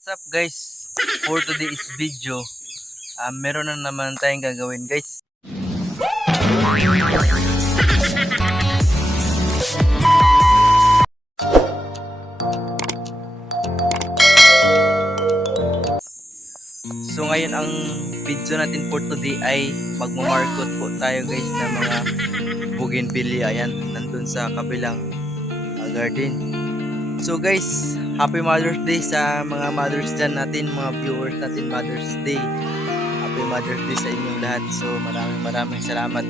What's up guys? For today's video, ah, meron na naman tayong gagawin guys. So ngayon ang video natin for today ay magmamarkot po tayo guys ng mga bougainvillea. Ayan, nandun sa kabilang ah, garden. So guys, Happy Mother's Day sa mga mothers dyan natin, mga viewers natin Mother's Day. Happy Mother's Day sa inyong lahat. So maraming maraming salamat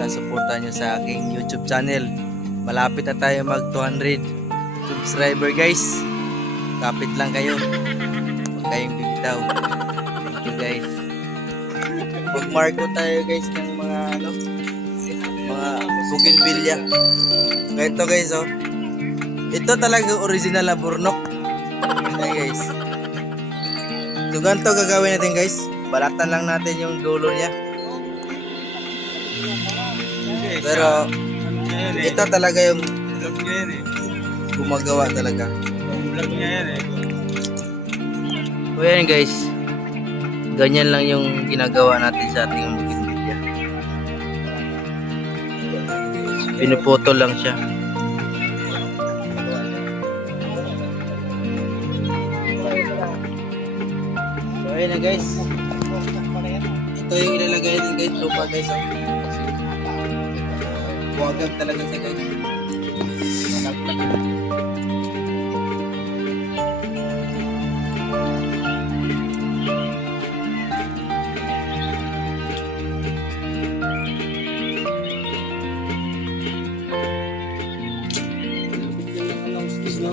sa suporta nyo sa aking YouTube channel. Malapit na tayo mag 200 subscriber guys. Kapit lang kayo. Huwag kayong bibitaw. Thank you guys. Magmarko tayo guys ng mga ano, mga bougainvillea. Ganito guys oh. Ito talaga original na burnok. Ito guys. So ganito gagawin natin guys. Balatan lang natin yung dulo niya. Pero ito talaga yung gumagawa talaga. So yan guys. Ganyan lang yung ginagawa natin sa ating bougainvillea. Pinuputol lang siya. So ayun na guys. Ito yung ilalagay din guys. Lupa guys. Buwagag talaga siya guys. So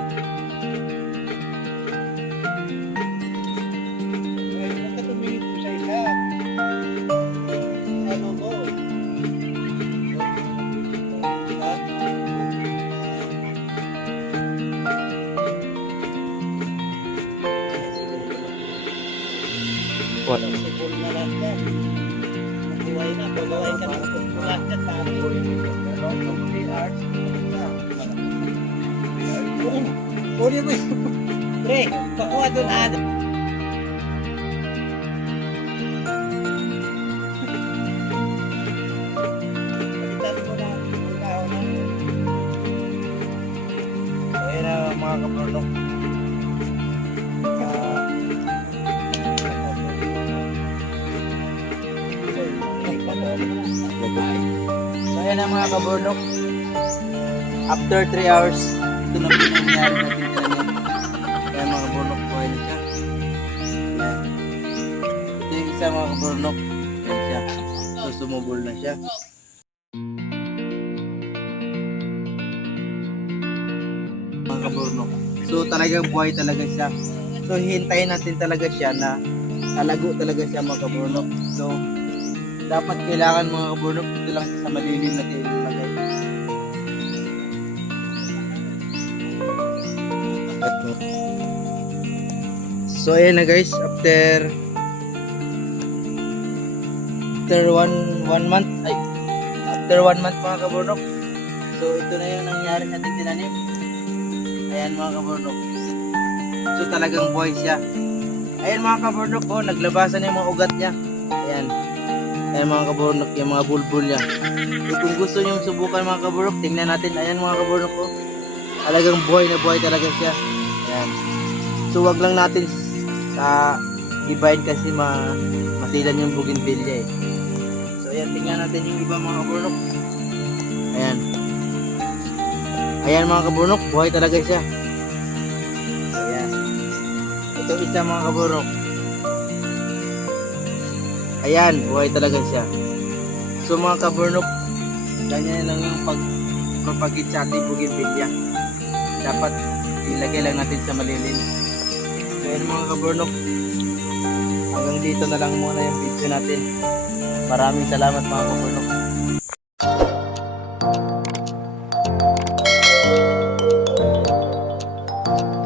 Pre, pakuha doon ano. So ayun na mga kabundok. Ayan na mga kabundok. After 3 hours, ito na po yung nangyari natin sa inyo. Kaya mga kabundok, buhay na siya. Ito yung isa mga kabundok. Ayan siya. So sumubol na siya. Mga kabundok. So talagang buhay talaga siya. So hintayin natin talaga siya na talago talaga siya mga kaburnok. So dapat kailangan mga kaburnok dito lang sa malilim natin ilagay. So ayan na guys, after after one one month ay after one month mga kaburnok. So ito na yung nangyari natin tinanim. Ayan mga kaburnok. So talagang buhay siya. Ayan mga kaburnok oh, naglabasan na yung mga ugat niya. Ayan. Ayan mga kaburnok, yung mga bulbul niya. So kung gusto niyo subukan mga kaburnok, tingnan natin. Ayan mga kaburnok oh. Talagang buhay na buhay talaga siya. Ayan. So wag lang natin sa gibayin kasi ma masilan yung bougainvillea eh. So ayan, tingnan natin yung iba mga kaburnok. Ayan. Ayan mga kaburnok, buhay talaga siya. Ayan. Ito isa mga kaburok. Ayan, buhay talaga siya. So mga kaburnok, ganyan lang yung pag propagate sa ating bougainvillea. Dapat ilagay lang natin sa malilim. So ayan mga kaburnok, hanggang dito na lang muna yung video natin. Maraming salamat mga kapulok.